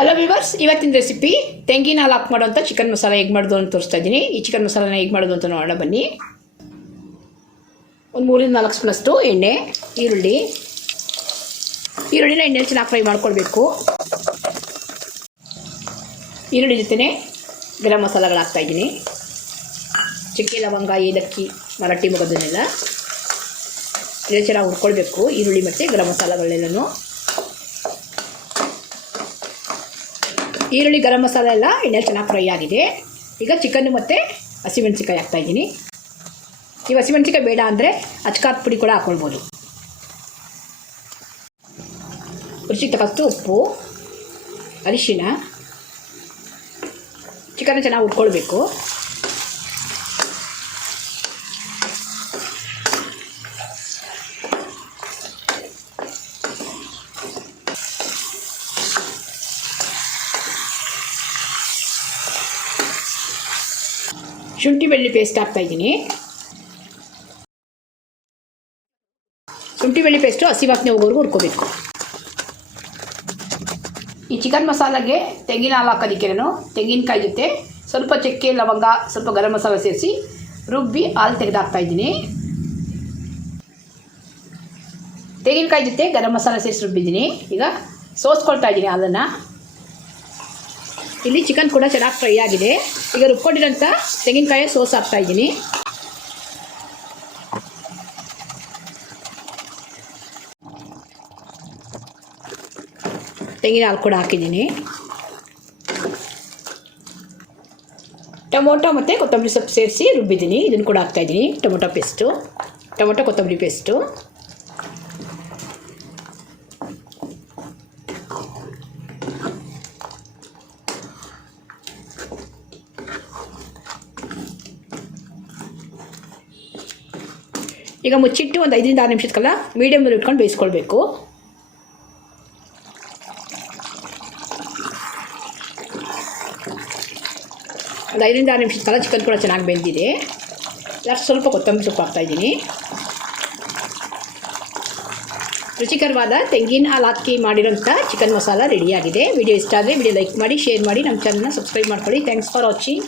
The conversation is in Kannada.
ಹಲೋ ವಿವರ್ಸ್ ಇವತ್ತಿನ ರೆಸಿಪಿ ತೆಂಗಿನ ಹಾಲು ಹಾಕಿ ಮಾಡೋಂಥ ಚಿಕನ್ ಮಸಾಲ ಹೇಗೆ ಮಾಡೋದು ಅಂತ ತೋರಿಸ್ತಾ ಇದ್ದೀನಿ. ಈ ಚಿಕನ್ ಮಸಾಲನ ಹೇಗೆ ಮಾಡೋದು ಅಂತ ನೋಡೋಣ, ಬನ್ನಿ. ಒಂದು ಮೂರಿಂದ ನಾಲ್ಕು ಸ್ಪೂನಷ್ಟು ಎಣ್ಣೆ, ಈರುಳ್ಳಿ. ಈರುಳ್ಳಿನ ಎಣ್ಣೆಲಿ ಚೆನ್ನಾಗಿ ಫ್ರೈ ಮಾಡ್ಕೊಳ್ಬೇಕು. ಈರುಳ್ಳಿ ಜೊತೆನೆ ಗರಂ ಮಸಾಲಗಳು ಹಾಕ್ತಾಯಿದ್ದೀನಿ ಚಕ್ಕೆ ಲವಂಗ, ಏಲಕ್ಕಿ, ಮರಾಠಿ ಮೊಗದನ್ನೆಲ್ಲ. ಇದೇ ಚೆನ್ನಾಗಿ ಹುರ್ಕೊಳ್ಬೇಕು, ಈರುಳ್ಳಿ ಮತ್ತು ಗರಂ ಮಸಾಲಗಳೆಲ್ಲನೂ. ಈರುಳ್ಳಿ ಗರಂ ಮಸಾಲ ಎಲ್ಲ ಎಣ್ಣೆಲಿ ಚೆನ್ನಾಗಿ ಫ್ರೈ ಆಗಿದೆ. ಈಗ ಚಿಕನ್ನು ಮತ್ತು ಹಸಿಮೆಣ್ಸಿಕಾಯಿ ಹಾಕ್ತಾಯಿದ್ದೀನಿ ನೀವು ಹಸಿಮೆಣ್ಸಿಕಾಯಿ ಬೇಡ ಅಂದರೆ ಅಚ್ಕಾದ ಪುಡಿ ಕೂಡ ಹಾಕ್ಕೊಳ್ಬೋದು ರುಚಿಗೆ ತಕ್ಕಷ್ಟು ಉಪ್ಪು, ಅರಿಶಿನ, ಚಿಕನ್ ಚೆನ್ನಾಗಿ ಹುರ್ಕೊಳ್ಬೇಕು. ಶುಂಠಿ ಬೆಳ್ಳಿ ಪೇಸ್ಟ್ ಹಾಕ್ತಾ ಇದ್ದೀನಿ. ಶುಂಠಿ ಬೆಳ್ಳಿ ಪೇಸ್ಟು ಹಸಿ ವಾಸನೆ ಹೋಗೋವರೆಗೂ ಹುರ್ಕೋಬೇಕು. ಈ ಚಿಕನ್ ಮಸಾಲಾಗೆ ತೆಂಗಿನ ಹಾಲು ಹಾಕೋದಿಕ್ಕೆ ನಾನು ತೆಂಗಿನಕಾಯಿ ಜೊತೆ ಸ್ವಲ್ಪ ಚಕ್ಕೆ, ಲವಂಗ, ಸ್ವಲ್ಪ ಗರಂ ಮಸಾಲ ಸೇರಿಸಿ ರುಬ್ಬಿ ಹಾಲು ತೆಗೆದಾಕ್ತಾ ಇದ್ದೀನಿ. ತೆಂಗಿನಕಾಯಿ ಜೊತೆ ಗರಂ ಮಸಾಲ ಸೇರಿಸಿ ರುಬ್ಬಿದ್ದೀನಿ. ಈಗ ಸೋಸ್ಕೊಳ್ತಾ ಇದ್ದೀನಿ ಹಾಲನ್ನು. ಇಲ್ಲಿ ಚಿಕನ್ ಕೂಡ ಚೆನ್ನಾಗಿ ಫ್ರೈ ಆಗಿದೆ. ಈಗ ರುಬ್ಕೊಂಡಿರೋಂಥ ತೆಂಗಿನಕಾಯಿ ಸೋಸ್ ಹಾಕ್ತಾ ಇದ್ದೀನಿ. ತೆಂಗಿನ ಹಾಲು ಕೂಡ ಹಾಕಿದ್ದೀನಿ. ಟೊಮೊಟೊ ಮತ್ತು ಕೊತ್ತಂಬರಿ ಸೊಪ್ಪು ಸೇರಿಸಿ ರುಬ್ಬಿದ್ದೀನಿ. ಇದನ್ನು ಕೂಡ ಹಾಕ್ತಾಯಿದ್ದೀನಿ ಟೊಮೊಟೊ ಪೇಸ್ಟು ಟೊಮೊಟೊ, ಕೊತ್ತಂಬರಿ ಪೇಸ್ಟು ಈಗ ಮುಚ್ಚಿಟ್ಟು ಒಂದು ಐದರಿಂದ ಆರು ನಿಮಿಷದ ಕಾಲ ಮೀಡಿಯಮಲ್ಲಿ ಇಟ್ಕೊಂಡು ಬೇಯಿಸ್ಕೊಳ್ಬೇಕು. ಒಂದು ಐದರಿಂದ ಆರು ನಿಮಿಷದ ಕಾಲ ಚಿಕನ್ ಕೂಡ ಚೆನ್ನಾಗಿ ಬೆಂದಿದೆ. ಲಾಸ್ಟ್ ಸ್ವಲ್ಪ ಕೊತ್ತಂಬರಿ ಸೊಪ್ಪು ಹಾಕ್ತಾಯಿದ್ದೀನಿ ರುಚಿಕರವಾದ ತೆಂಗಿನ ಹಾಲು ಹಾಕಿ ಮಾಡಿರೋಂಥ ಚಿಕನ್ ಮಸಾಲ ರೆಡಿಯಾಗಿದೆ ವಿಡಿಯೋ ಇಷ್ಟ ಆದರೆ ವಿಡಿಯೋ ಲೈಕ್ ಮಾಡಿ ಶೇರ್ ಮಾಡಿ, ನಮ್ಮ ಚಾನಲ್ನ ಸಬ್ಸ್ಕ್ರೈಬ್ ಮಾಡ್ಕೊಳ್ಳಿ. Thanks for watching